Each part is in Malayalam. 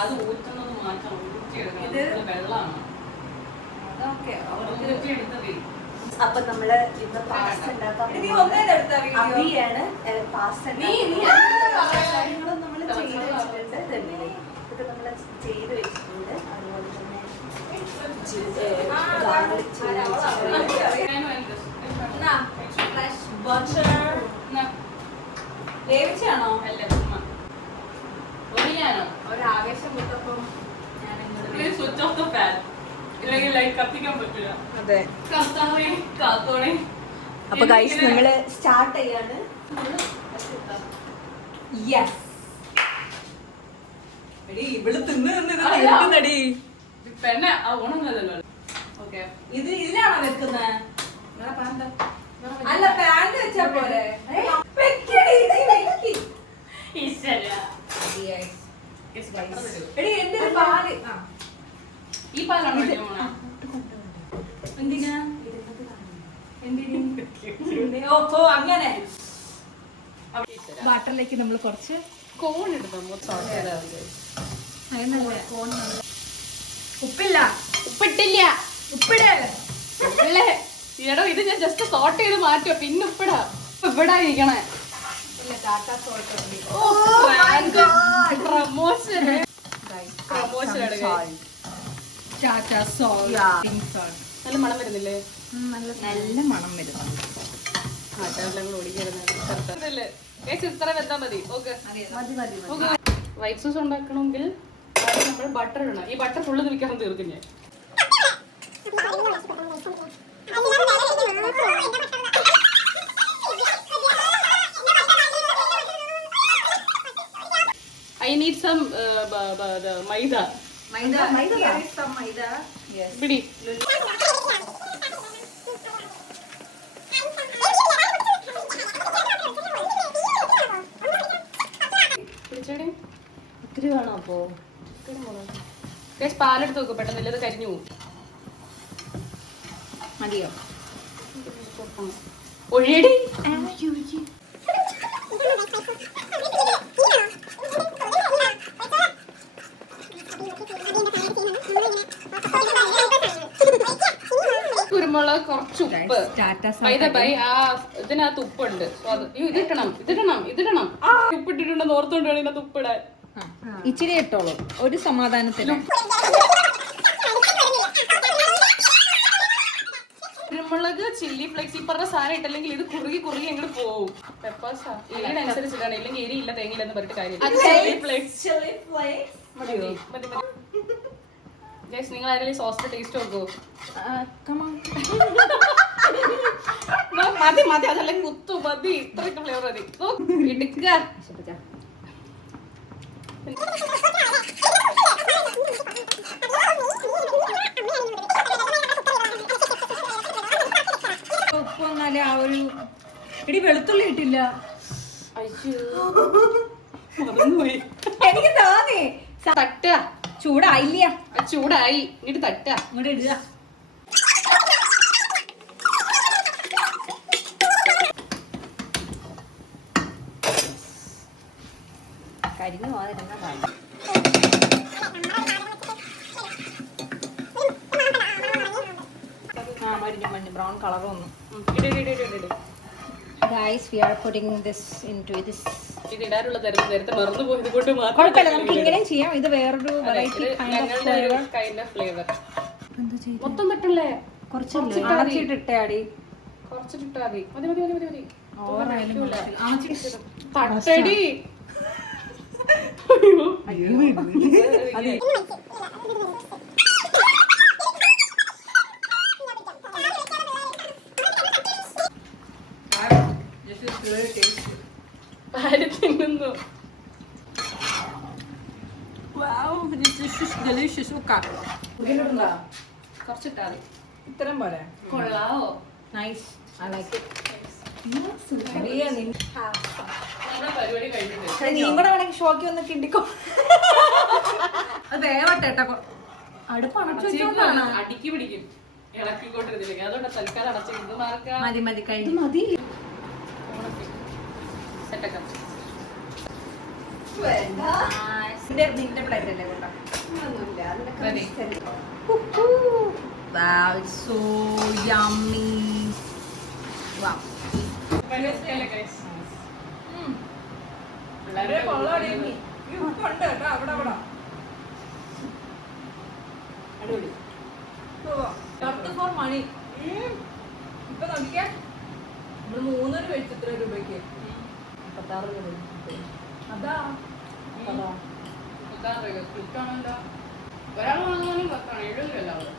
അത് ഊറ്റുന്നത് മാറ്റം ഇത് വെള്ളമാണ്. അപ്പൊ നമ്മള് ഇന്ന് പാസ്ത ഉണ്ടാക്കാൻ അഭിയാണ് പാസ്ത കാര്യങ്ങളും നമ്മള് ചെയ്ത് വെച്ചിട്ടുണ്ട്. ഇതൊക്കെ നമ്മള് ചെയ്ത് വെച്ചിട്ടുണ്ട്. അതുപോലെ തന്നെ വേവിച്ചാണോ? അല്ല, ഒരാവേശം കിട്ടപ്പം സ്വിച്ച് ഓഫ് ദ ഫാൻ, ഇല്ലെങ്കിൽ ലൈറ്റ് കത്തിക്കാൻ പറ്റില്ല. അതെ. കാത്തോണേ. അപ്പൊ ഗൈസ് നമ്മള് സ്റ്റാർട്ട് ചെയ്യാണ്. യെസ്. ഇവള് തിന്നടി പെണ്ണ ഉണങ്ങല്ലോ. ഓക്കെ, ഇത് ഇതിലാണോ വെക്കുന്നത്? അല്ല, പാന്റ് വെച്ചാ പോലെ. ഈ പാലാണോ? എന്തിനാ? ഓഹോ, അങ്ങനെ. വാട്ടറിലേക്ക് നമ്മൾ കുറച്ച് കോൺ ഇടുന്നു. ഉപ്പില്ല, ഉപ്പിട്ടില്ല. ഉപ്പിട്. എടോ, ഇത് ഞാൻ ജസ്റ്റ് സോർട്ട് ചെയ്ത് മാറ്റുക, പിന്നെ ഉപ്പിടാ. ഇവിടെ ഇരിക്കണേ. പ്രമോഷൻ നല്ല മണം വരുന്നില്ലേ? നല്ല മണം വരുന്നു. ഇത്ര വെന്താ മതി. വൈറ്റ് സോസ് ഉണ്ടാക്കണമെങ്കിൽ നമ്മൾ ബട്ടർ ഇടണം. ഈ ബട്ടർ ഫുള്ള് നിൽക്കാൻ തീർക്കും ഞാൻ. I need some maida. Maida. Here is some maida. Yes. Bidi. ഒത്തിരി വേണോ? അപ്പോ പാലെടുത്ത് നോക്കും, പെട്ടെന്ന് അത് കരിഞ്ഞു പോകും. മതിയോ? ഒഴിയടി. കുരുമുളക്, കുറച്ച് ഉപ്പ്. ഇതിനകത്ത് ഉപ്പുണ്ട്. ഇതിടണം. ഉപ്പിട്ടിട്ടുണ്ടെന്ന് ഓർത്തോണ്ടാണ് ഇതിനകത്ത് ഉപ്പിടാൻ. ഇച്ചിരി ഇട്ടോളൂ, ഒരു സമാധാനത്തിന്. കുരുമുളക്, ചില്ലി ഫ്ലേക്സ്, ഈ പറഞ്ഞ സാധനം ഇട്ടല്ലെങ്കിൽ ഇത് കുറുകി അങ്ങോട്ട് പോകും. പെപ്പേഴ്സാ എരിനനുസരിച്ചിട്ടാണ്, ഇല്ലെങ്കിൽ എരിയില്ല തേങ്ങയില്ലെന്ന് പറഞ്ഞിട്ട് കാര്യമില്ല. നിങ്ങൾ ആരെങ്കിലും സോസിന്റെ ടേസ്റ്റ് നോക്കൂ. മതി, അതല്ലെങ്കിൽ കുത്തു മതി. ഇത്രയൊക്കെ ഫ്ലേവർ മതി. എടുക്കുക. ഉപ്പ് വന്നാലേ ആ ഒരു ഇടി വെളുത്തുള്ളി ഇട്ടില്ല. മറന്നുപോയി. എനിക്ക് തോന്നി. തട്ടുക. ചൂടായില്ല. ചൂടായി. ഇങ്ങോട്ട് തട്ടുക. ഇങ്ങോട്ട് ഇടുക. കരിഞ്ഞു പോകാതിരുന്ന കാര്യം. മഞ്ഞ ബ്രൗൺ കളർ വന്നു. Guys, we are putting this into this. ഇത് ഇടാനുള്ള നേരത്തെ മറന്നു പോയത് കൊണ്ട് കുഴപ്പമില്ല, നമുക്ക് ഇങ്ങനെയും ചെയ്യാം. ഇത് വേറൊരു വെറൈറ്റി കൈൻഡ് ഓഫ് ഫ്ലേവർ. മൊത്തം തട്ടല്ലേ? കുറച്ചിട്ടേ അടി. കുറച്ചിട്ടാ മതി. തട്ടടി. തിന്നുന്നു. കുറച്ചിട്ടാ മതി. ഇത്രയും പോലെ കൊള്ളാവോ? നൈസ്. I like it. പരിപാടി കഴിഞ്ഞിട്ട് നീ കൂടെ വേണമെങ്കിൽ ഷോക്ക് ഒന്ന് കിണ്ടിക്കോ. അത് വേവട്ടെ. അടുപ്പ് അടച്ചു വെച്ചോണ്ടാണ്. അടിക്ക് പിടിക്കും. ഇളക്കിക്കൊണ്ടിരുന്നില്ലെങ്കിൽ അതുകൊണ്ട് തൽക്കാലം അടച്ചിരുന്നു. മതി കഴിഞ്ഞു. മതി. നിന്റെ പ്ലേറ്റ് അല്ലേ കൊണ്ടാ Ready. Wow, it's so yummy. Wow. പിള്ളേരെ അടിപൊളി ഫോർ മണി ഇപ്പൊ നോക്കിക്കാൻ നമ്മള് 3 കഴിച്ചു ഇത്ര രൂപയ്ക്ക് 56 രൂപ അതാ ഒരാൾ വാങ്ങാനും 10 എഴുതില്ല അവള്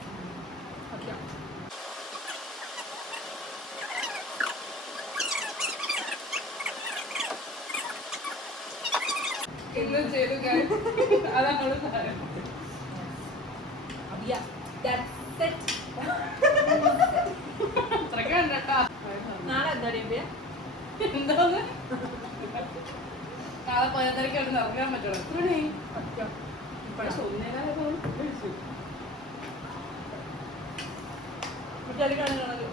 സത്യം ഇന്ന് ചെയ്തു അതാണ് സാരം അബിയ that's it അത്രയ്ക്ക് കണ്ടട്ടാ നാളെ എന്താ അബിയ എന്താന്ന് നാളെ 11:30 അവിടെ ഇറങ്ങാൻ പറ്റുള്ളൂ പക്ഷെ ഒന്നേകാലം കഴിച്ചു കുട്ടികളെ കാണുന്നത്